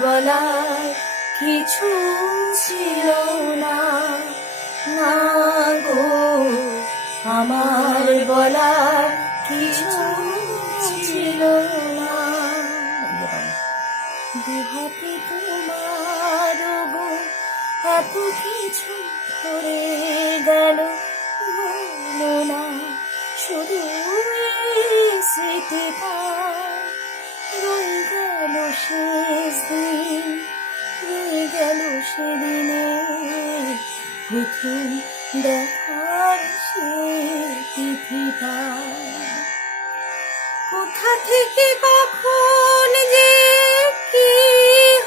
বলার কিছু ছিল না। না গো, আমার বলার কিছু ছিল না। দেহাতে তোমার গো, এত কিছু ধরে গেল না। শুধু রয়ে গেল শেষ দিন রয়ে গেল প্রথম দেখার সে তিথিটা। কোথা থেকে কখন যে কি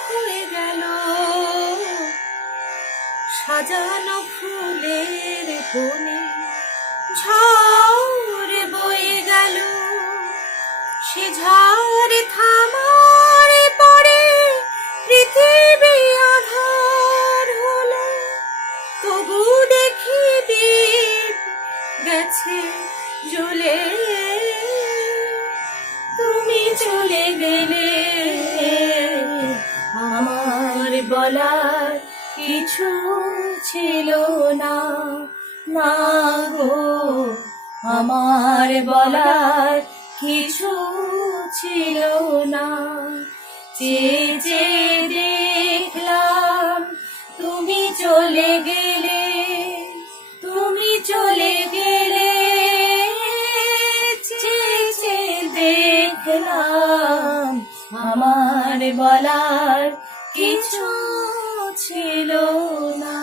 হয়ে গেল। সাজানো ফুলের বনে ঝড় তবু দেখি দীপ গেছে জ্বলে। তুমি চলে গেলে আমার বলার কিছু ছিল না। না গো, আমার বলার কিছু ছিল না। যে যে দেখলাম আমার বলার কিছু ছিল না।